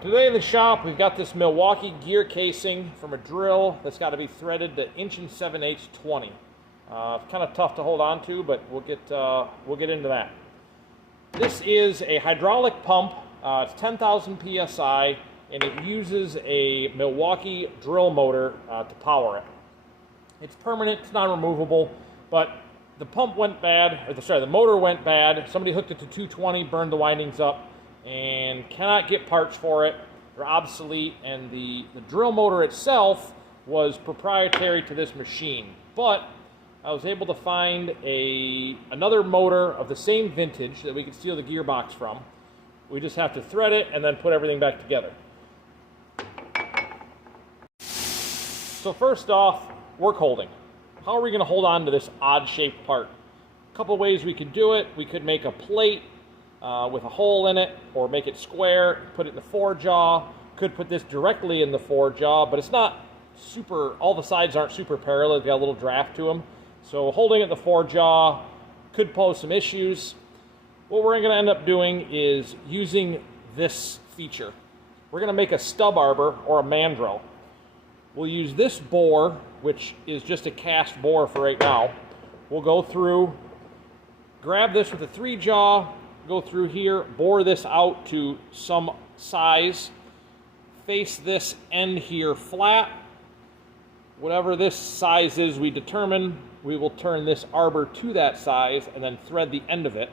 Today in the shop, we've got this Milwaukee gear casing from a drill that's got to be threaded to 1 7/8 20. It's kind of tough to hold on to, but we'll get into that. This is a hydraulic pump. It's 10,000 psi, and it uses a Milwaukee drill motor to power it. It's permanent, it's non-removable, but the pump went bad, the motor went bad. Somebody hooked it to 220, burned the windings up, and cannot get parts for it. They're obsolete, and the drill motor itself was proprietary to this machine. But I was able to find another motor of the same vintage that we could steal the gearbox from. We just have to thread it and then put everything back together. So first off, work holding. How are we going to hold on to this odd-shaped part? A couple ways we could do it. We could make a plate with a hole in it, or make it square, put it in the forejaw. Could put this directly in the forejaw, but it's not super, all the sides aren't super parallel. They've got a little draft to them. So holding it in the forejaw could pose some issues. What we're going to end up doing is using this feature. We're going to make a stub arbor or a mandrel. We'll use this bore, which is just a cast bore for right now. We'll go through, grab this with a 3-jaw, go through here, bore this out to some size, face this end here flat. Whatever this size is we determine, we will turn this arbor to that size and then thread the end of it.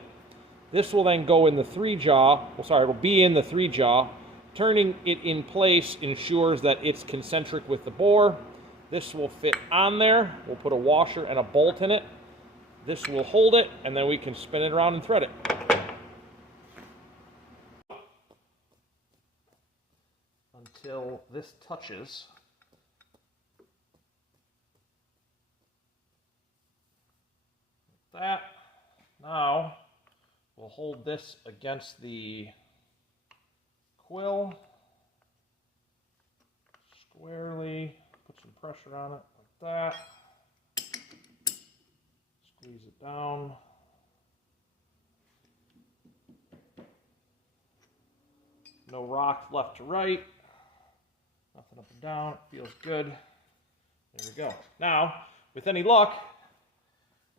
This will then go in the 3-jaw, it will be in the 3-jaw. Turning it in place ensures that it's concentric with the bore. This will fit on there. We'll put a washer and a bolt in it. This will hold it, and then we can spin it around and thread it. Until this touches. Like that. Now, we'll hold this against the quill squarely, put some pressure on it like that, squeeze it down. No rocks left to right, nothing up and down, it feels good. There we go. Now, with any luck,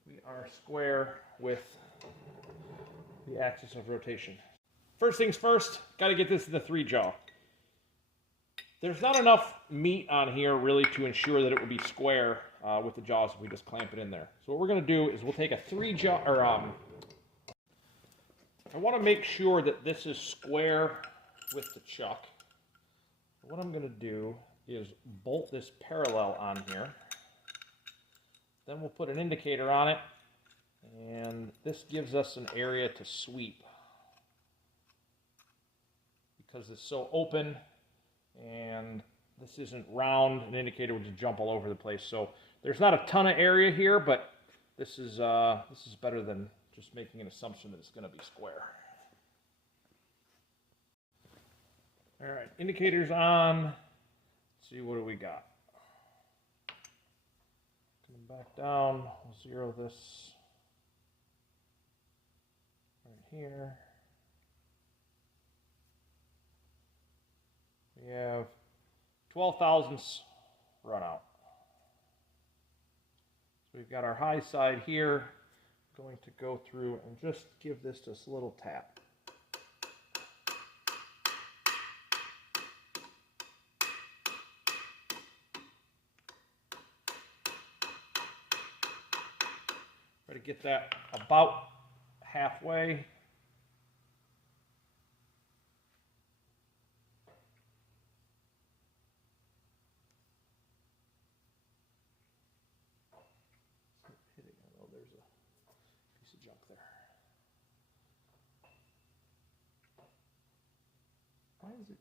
we are square with the axis of rotation. First things first, got to get this in the 3-jaw. There's not enough meat on here really to ensure that it will be square with the jaws if we just clamp it in there. So what we're going to do is we'll take a 3-jaw, I want to make sure that this is square with the chuck. What I'm going to do is bolt this parallel on here. Then we'll put an indicator on it, and this gives us an area to sweep. Because it's so open and this isn't round, an indicator would just jump all over the place. So there's not a ton of area here, but this is better than just making an assumption that it's going to be square. All right, indicators on. Let's see, what do we got? Coming back down, we'll zero this right here. We have 12 thousandths run out. So we've got our high side here. Going to go through and just give this just a little tap. Try to get that about halfway. There's a piece of junk there. Why is it?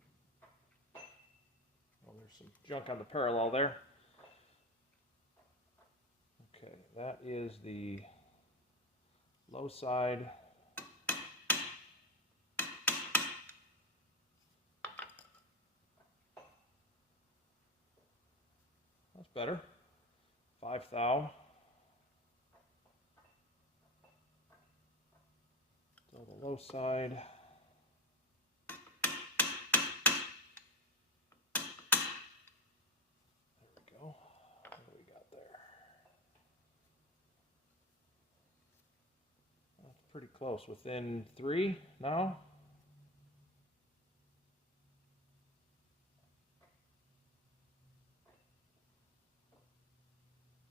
Oh, there's some junk on the parallel there. Okay, that is the low side. That's better. 5 thou. Still the low side. pretty close, within 3 now.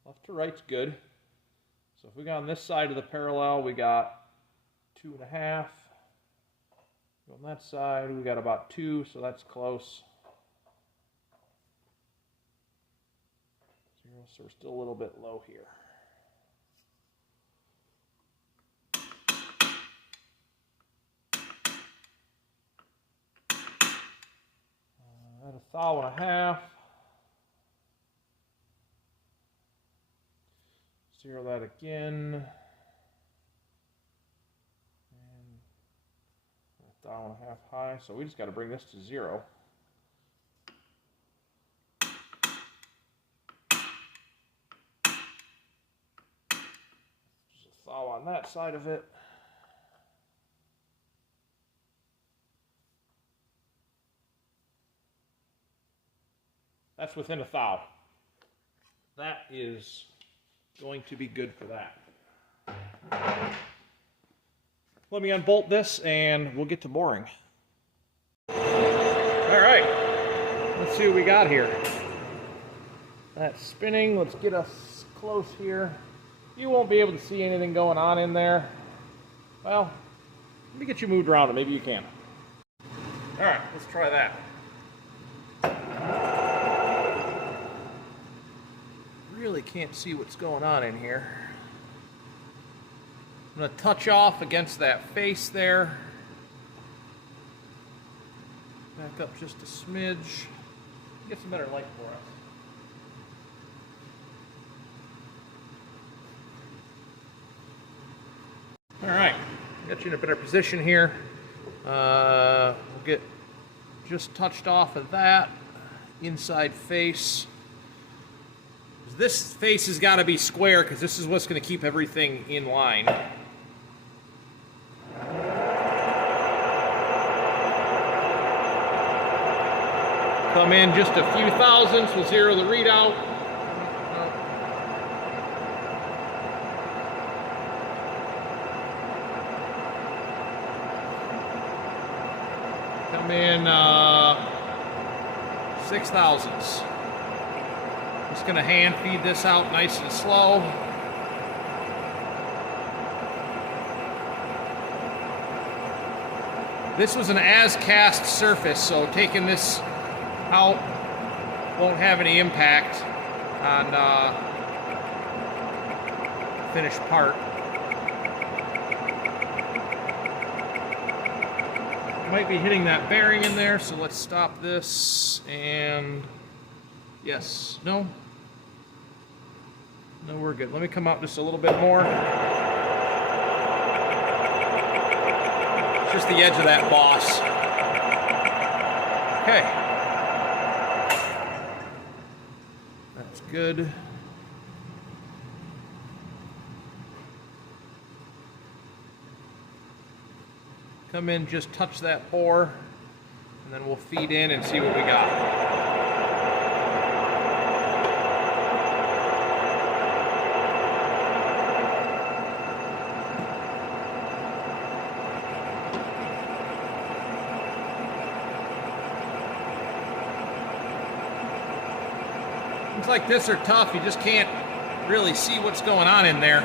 Left to right's good. So if we got on this side of the parallel, we got 2.5. On that side, we got about 2, so that's close. 0, so we're still a little bit low here. At 1,500. 0 that again. And 1,500 high. So we just got to bring this to 0. Just a thou on that side of it. That's within 1,000. That is going to be good for that. Let me unbolt this and we'll get to boring. All right, let's see what we got here. That's spinning. Let's get us close here. You won't be able to see anything going on in there. Well, let me get you moved around and maybe you can. All right, let's try that. Really can't see what's going on in here. I'm going to touch off against that face there. Back up just a smidge. Get some better light for us. All right, got you in a better position here. We'll get just touched off of that inside face. This face has got to be square because this is what's going to keep everything in line. Come in just a few thousandths, we'll 0 the readout. Come in 6 thousandths. Just going to hand feed this out nice and slow. This was an as-cast surface, so taking this out won't have any impact on finished part. Might be hitting that bearing in there, so let's stop this and yes, no, we're good. Let me come out just a little bit more. It's just the edge of that boss. Okay. That's good. Come in, just touch that bore, and then we'll feed in and see what we got. Things like this are tough. You just can't really see what's going on in there.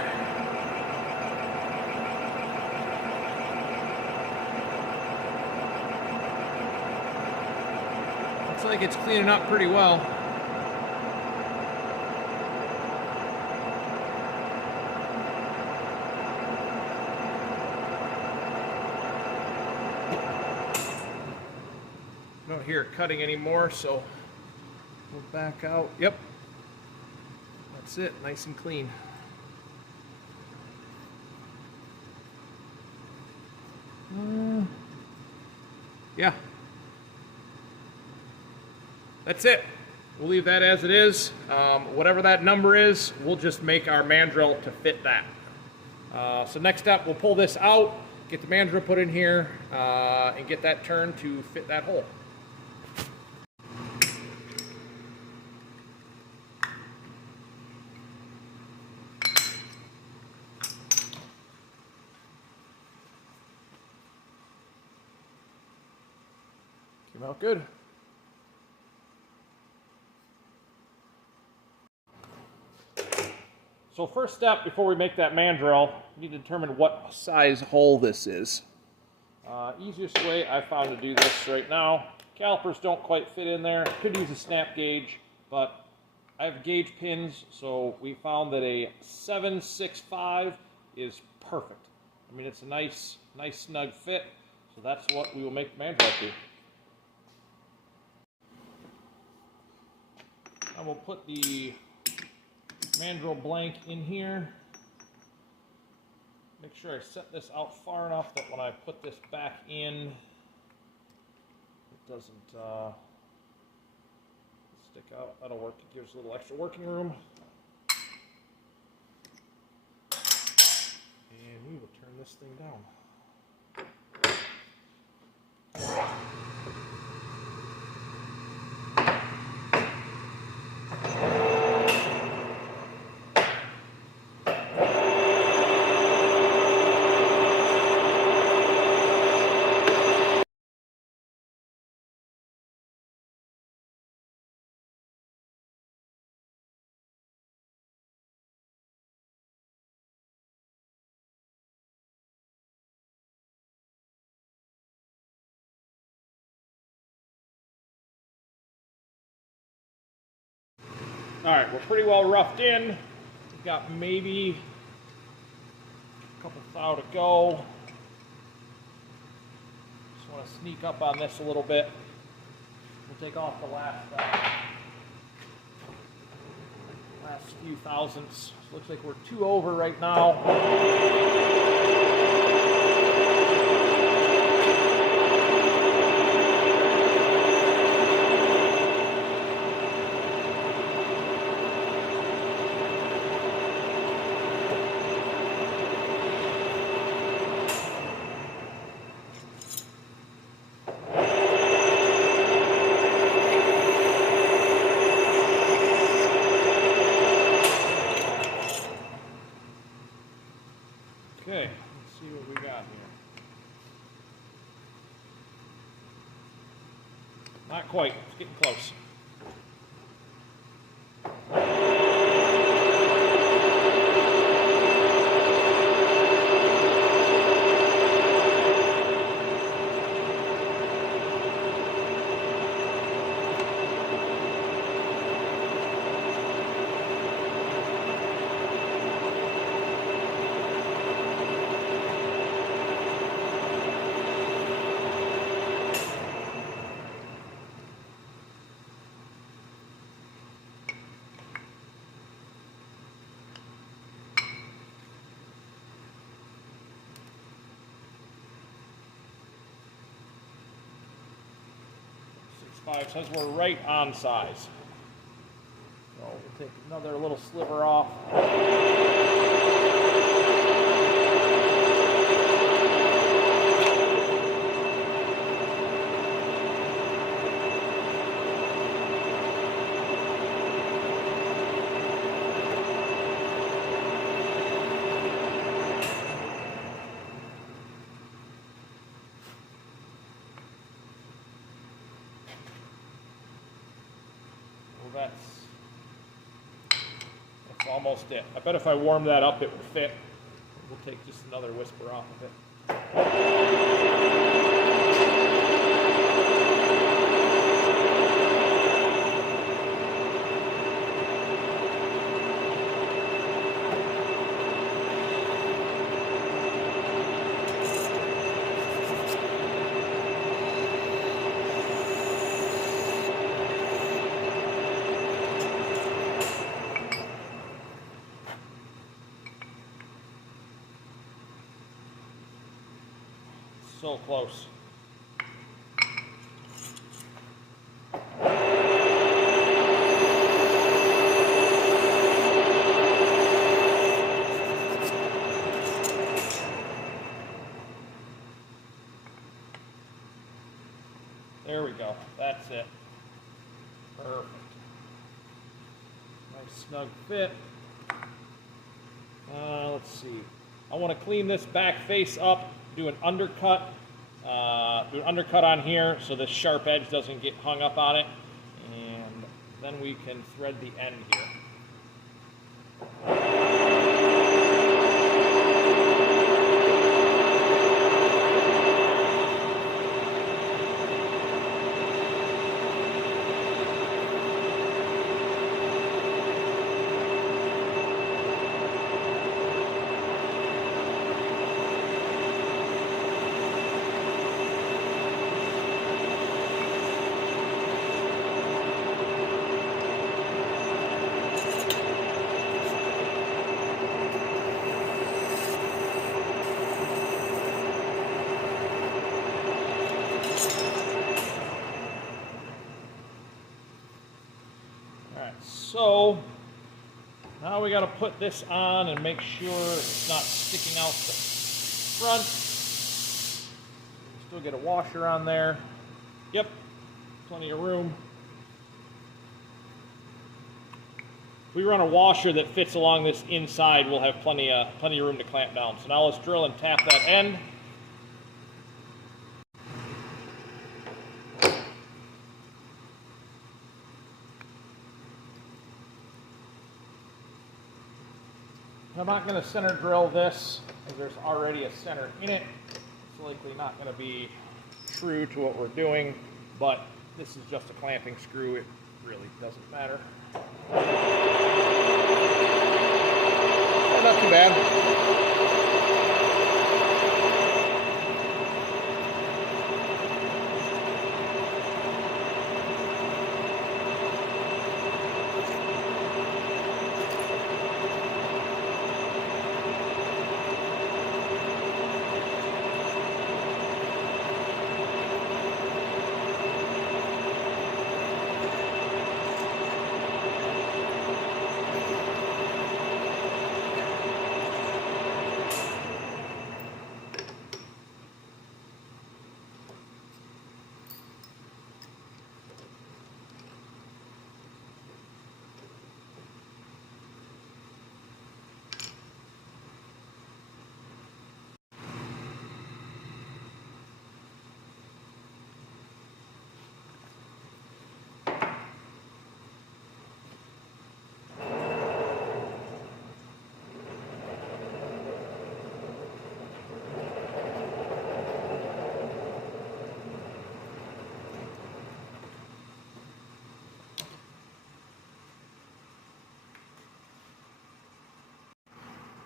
Looks like it's cleaning up pretty well. I don't hear it cutting anymore, so we'll back out. Yep. That's it. Nice and clean. Yeah. That's it. We'll leave that as it is. Whatever that number is, we'll just make our mandrel to fit that. So next up, we'll pull this out, get the mandrel put in here, and get that turned to fit that hole. Came out good. So first step before we make that mandrel, we need to determine what size hole this is. Easiest way I found to do this right now, calipers don't quite fit in there. Could use a snap gauge, but I have gauge pins, so we found that a 765 is perfect. I mean, it's a nice snug fit, so that's what we will make the mandrel to. I will put the mandrel blank in here. Make sure I set this out far enough that when I put this back in, it doesn't stick out. That'll work. It gives a little extra working room. And we will turn this thing down. All right, we're pretty well roughed in. We've got maybe a couple thou to go. Just want to sneak up on this a little bit. We'll take off the last few thousandths. Looks like we're 2 over right now. Okay, let's see what we got here. Not quite, it's getting close. Says we're right on size. So we'll take another little sliver off. That's almost it. I bet if I warm that up, it would fit. We'll take just another whisper off of it. So close. There we go. That's it. Perfect. Nice snug fit. Let's see. I want to clean this back face up, do an undercut, do an undercut on here so this sharp edge doesn't get hung up on it. And then we can thread the end here. So now we got to put this on and make sure it's not sticking out the front. Still get a washer on there. Yep, plenty of room. If we run a washer that fits along this inside, we'll have plenty of room to clamp down. So now let's drill and tap that end. I'm not going to center drill this because there's already a center in it. It's likely not going to be true to what we're doing, but this is just a clamping screw. It really doesn't matter. Oh, not too bad.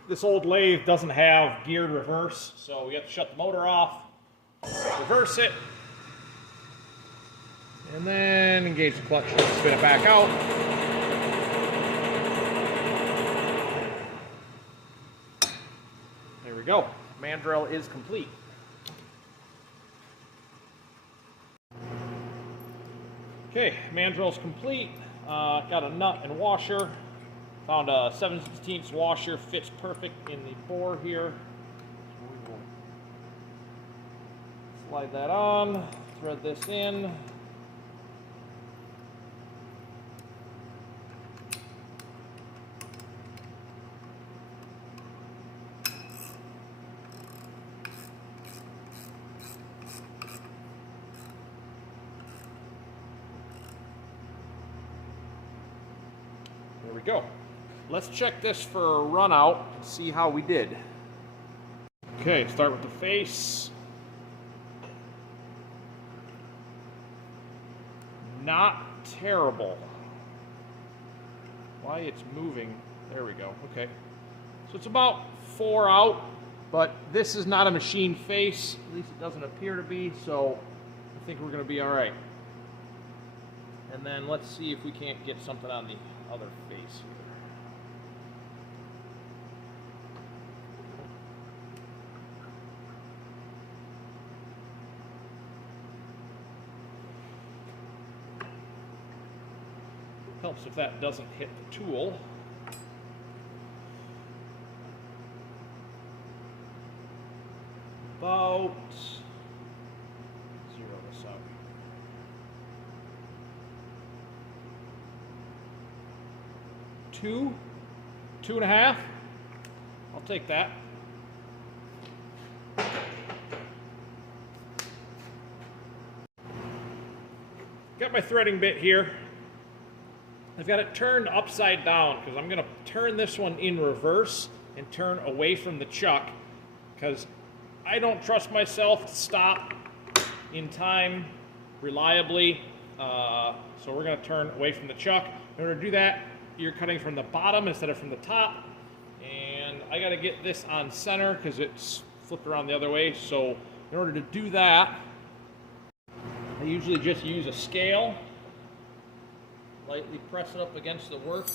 This old lathe doesn't have geared reverse, so we have to shut the motor off, reverse it, and then engage the clutch and spin it back out. There we go. Mandrel is complete. Okay, mandrel's complete. Got a nut and washer. Found a 7/16 washer, fits perfect in the bore here. So we will slide that on, thread this in. There we go. Let's check this for a run out and see how we did. Okay, start with the face. Not terrible. Why it's moving. There we go. Okay. So it's about 4 out, but this is not a machine face. At least it doesn't appear to be, so I think we're going to be all right. And then let's see if we can't get something on the other face here. Helps if that doesn't hit the tool. About zero this out. 2, 2.5. I'll take that. got my threading bit here. I've got it turned upside down because I'm going to turn this one in reverse and turn away from the chuck because I don't trust myself to stop in time reliably. So we're going to turn away from the chuck. In order to do that, you're cutting from the bottom instead of from the top. And I got to get this on center because it's flipped around the other way. So in order to do that, I usually just use a scale. Lightly press it up against the work,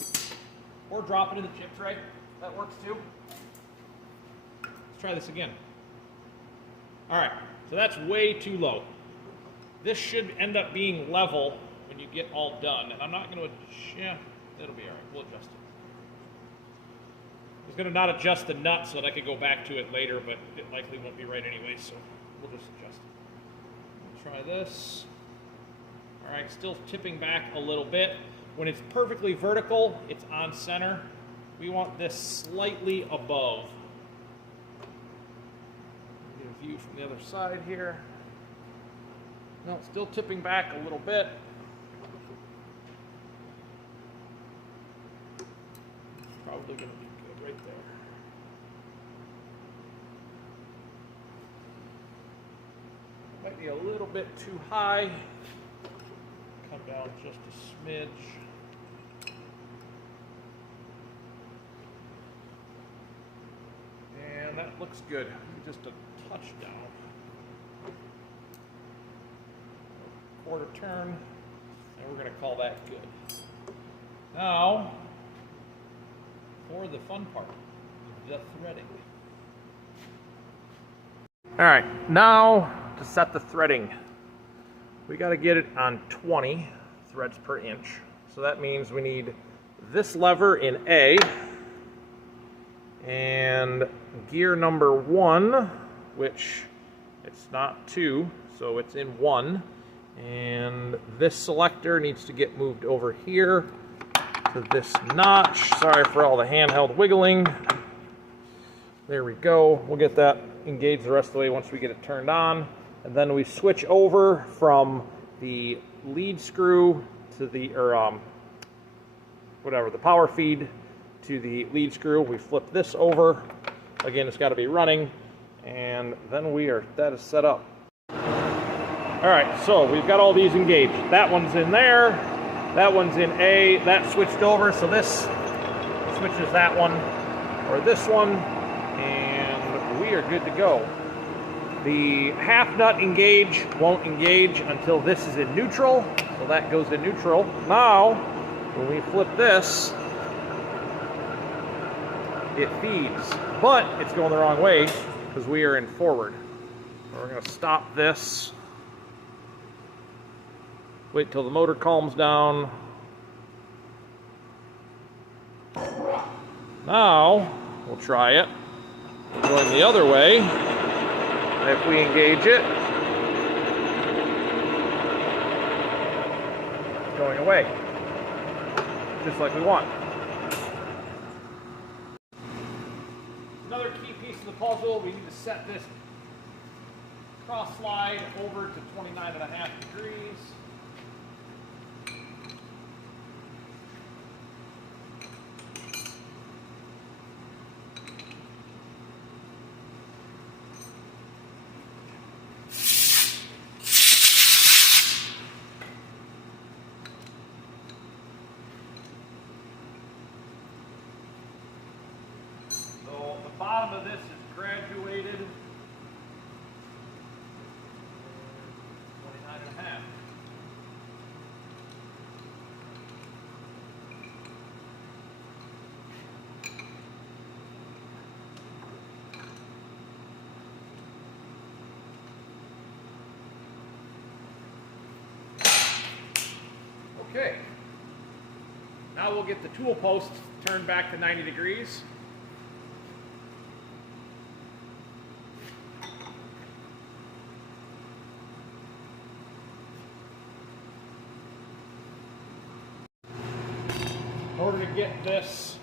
or drop it in the chip tray. That works too. Let's try this again. All right, so that's way too low. This should end up being level when you get all done. And I'm not going to, yeah, that'll be all right. We'll adjust it. I was going to not adjust the nut so that I could go back to it later, but it likely won't be right anyway, so we'll just adjust it. We'll try this. All right, still tipping back a little bit. When it's perfectly vertical, it's on center. We want this slightly above. Get a view from the other side here. No, still tipping back a little bit. It's probably going to be good right there. Might be a little bit too high. Come down just a smidge. And that looks good. Just a touch down. Quarter turn, and we're going to call that good. Now, for the fun part, the threading. All right, now to set the threading. We got to get it on 20 threads per inch. So that means we need this lever in A and gear number 1, which it's not 2, so it's in 1. And this selector needs to get moved over here to this notch. Sorry for all the handheld wiggling. There we go. We'll get that engaged the rest of the way once we get it turned on. And then we switch over from the lead screw to the, the power feed to the lead screw. We flip this over. Again, it's got to be running. And then that is set up. All right, so we've got all these engaged. That one's in there. That one's in A. That switched over, so this switches that one or this one. And we are good to go. The half nut engage won't engage until this is in neutral, so that goes in neutral. Now, when we flip this, it feeds, but it's going the wrong way because we are in forward. So we're going to stop this, wait till the motor calms down. Now, we'll try it going the other way. If we engage it, it's going away, just like we want. Another key piece of the puzzle, we need to set this cross slide over to 29.5 degrees. Bottom of this is graduated 29.5. Okay. Now we'll get the tool post turned back to 90 degrees. In order to get this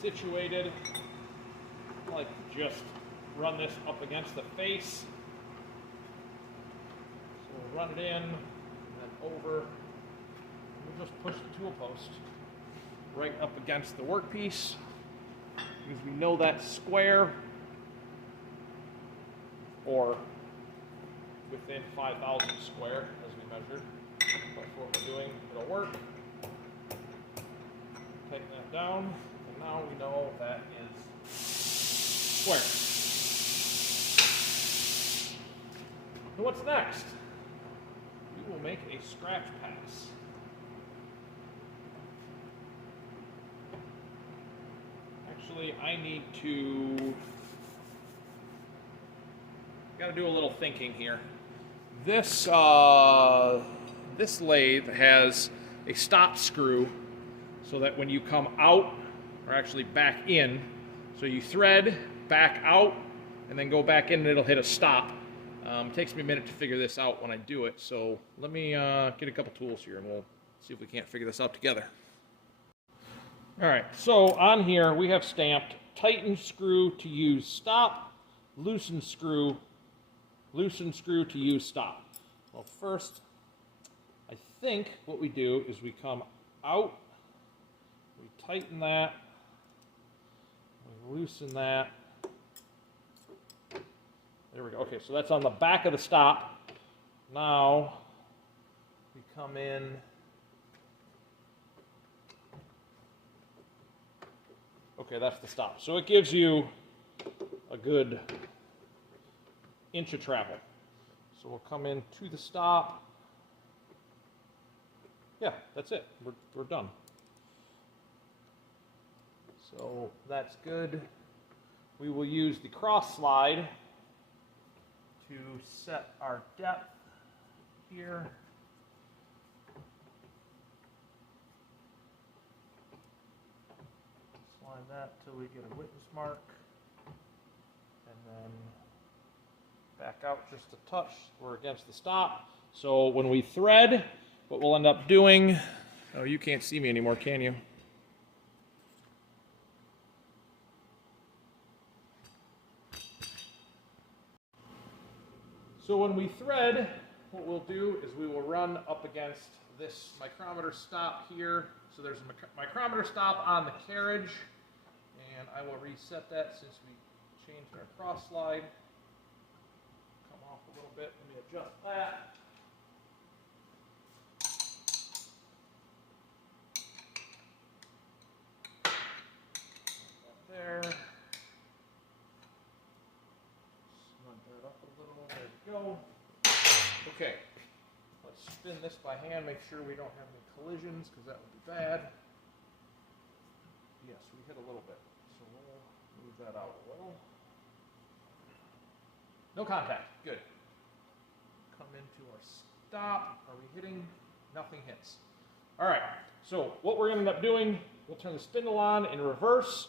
situated, I like to just run this up against the face. So we'll run it in, then over. We'll just push the tool post right up against the workpiece because we know that's square or within 5,000 square as we measured. That's what we're doing. It'll work. Tighten that down, and now we know that is square. And what's next? We will make a scratch pass. Actually, I need to... Got to do a little thinking here. This lathe has a stop screw so that when you come out, or actually back in, so you thread, back out, and then go back in and it'll hit a stop. It takes me a minute to figure this out when I do it, so let me get a couple tools here and we'll see if we can't figure this out together. Alright, so on here we have stamped tighten screw to use stop, loosen screw to use stop. Well, first, I think what we do is we come out, we tighten that, we loosen that. There we go. Okay, so that's on the back of the stop. Now we come in. Okay, that's the stop. So it gives you a good inch of travel. So we'll come in to the stop. Yeah, that's it. We're done. So that's good. We will use the cross slide to set our depth here. Slide that till we get a witness mark. And then back out just a touch. We're against the stop. So when we thread, what we'll end up doing, oh, you can't see me anymore, can you? So when we thread, what we'll do is we will run up against this micrometer stop here. So there's a micrometer stop on the carriage, and I will reset that since we changed our cross slide. Come off a little bit, let me adjust that. There. Snug that up a little. There we go. Okay. Let's spin this by hand, make sure we don't have any collisions, because that would be bad. Yes, we hit a little bit. So we'll move that out a little. No contact. Good. Come into our stop. Are we hitting? Nothing hits. All right. So what we're going to end up doing, we'll turn the spindle on in reverse.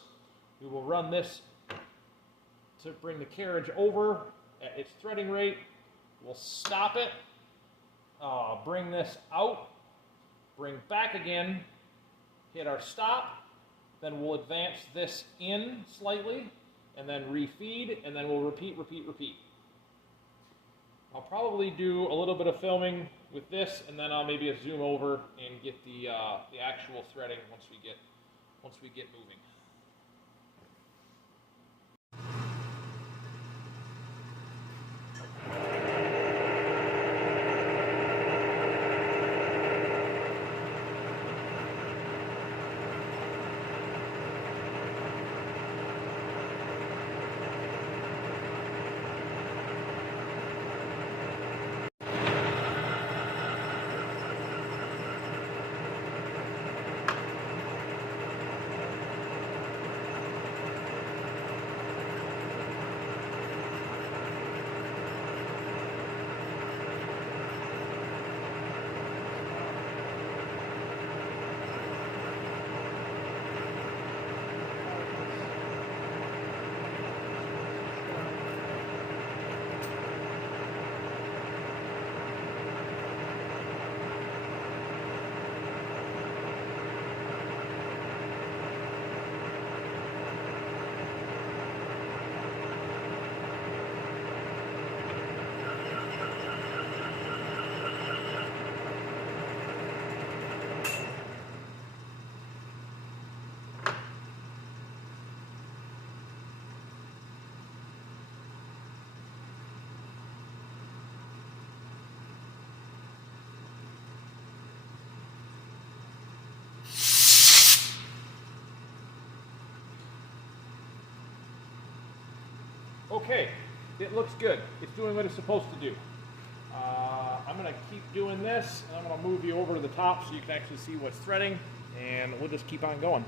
We will run this to bring the carriage over at its threading rate. We'll stop it, bring this out, bring back again, hit our stop, then we'll advance this in slightly, and then refeed, and then we'll repeat. I'll probably do a little bit of filming with this, and then I'll maybe zoom over and get the actual threading once we get moving. Okay, it looks good. It's doing what it's supposed to do. I'm going to keep doing this, and I'm going to move you over to the top so you can actually see what's threading, and we'll just keep on going.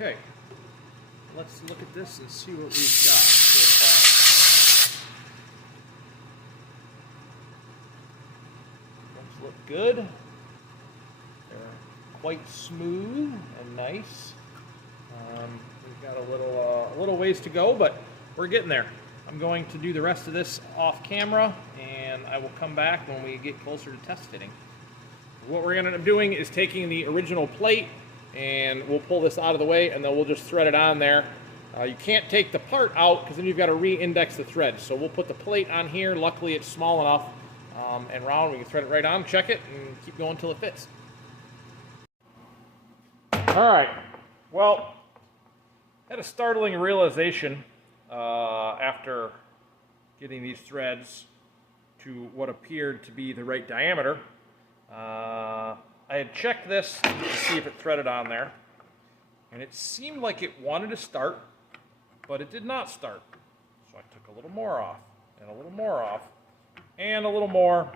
Okay, let's look at this and see what we've got so far. Those look good. They're quite smooth and nice. We've got a little ways to go, but we're getting there. I'm going to do the rest of this off camera, and I will come back when we get closer to test fitting. What we're going to end up doing is taking the original plate, and we'll pull this out of the way, and then we'll just thread it on there. You can't take the part out because then you've got to re-index the thread. So we'll put the plate on here. Luckily it's small enough and round. We can thread it right on, check it, and keep going until it fits. All right. Well, I had a startling realization after getting these threads to what appeared to be the right diameter. I had checked this to see if it threaded on there, and it seemed like it wanted to start, but it did not start. So I took a little more off, and a little more off, and a little more.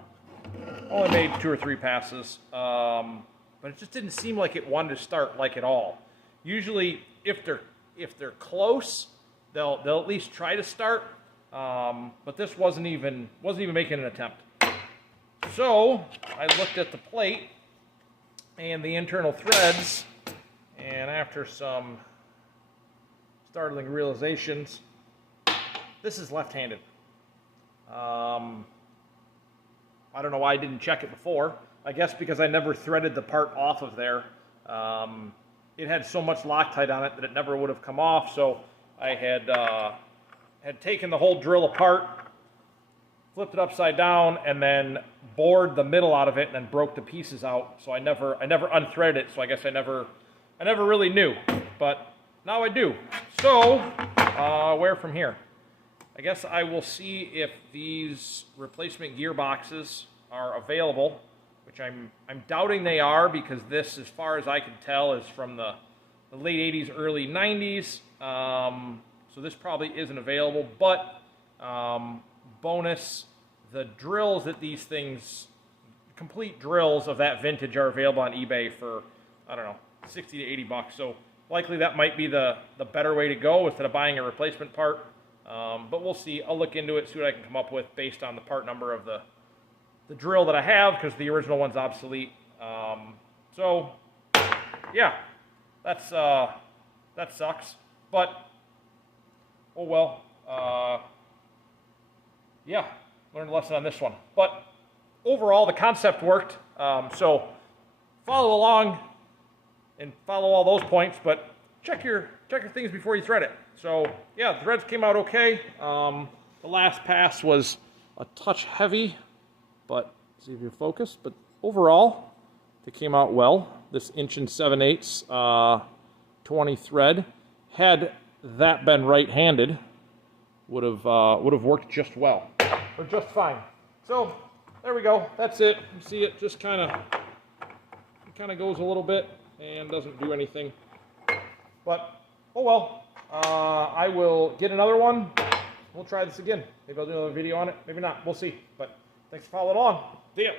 Only made 2 or 3 passes, but it just didn't seem like it wanted to start like at all. Usually, if they're close, they'll at least try to start, but this wasn't even making an attempt. So I looked at the plate and the internal threads, and after some startling realizations, this is left-handed. I don't know why I didn't check it before. I guess because I never threaded the part off of there. It had so much Loctite on it that it never would have come off, so I had taken the whole drill apart, flipped it upside down, and then bored the middle out of it and then broke the pieces out. So I never unthreaded it, so I guess I never really knew. But now I do. So where from here? I guess I will see if these replacement gearboxes are available, which I'm doubting they are, because this, as far as I can tell, is from the late 80s, early 90s. So this probably isn't available, but bonus, the drills that these things, complete drills of that vintage, are available on eBay for, I don't know, 60 to 80 bucks. So likely that might be the better way to go instead of buying a replacement part. But we'll see. I'll look into it, see what I can come up with based on the part number of the drill that I have, because the original one's obsolete. So yeah, that sucks. But oh well. Yeah, learned a lesson on this one. But overall, the concept worked. So follow along and follow all those points, but check your things before you thread it. So yeah, the threads came out okay. The last pass was a touch heavy, but See if you focus, but overall, they came out well. This 1 7/8 20 thread, had that been right-handed, would have worked just well, or just fine. So there we go. That's it. You see, it just kind of goes a little bit and doesn't do anything. But oh well. I will get another one. We'll try this again. Maybe I'll do another video on it. Maybe not. We'll see. But thanks for following along. See ya.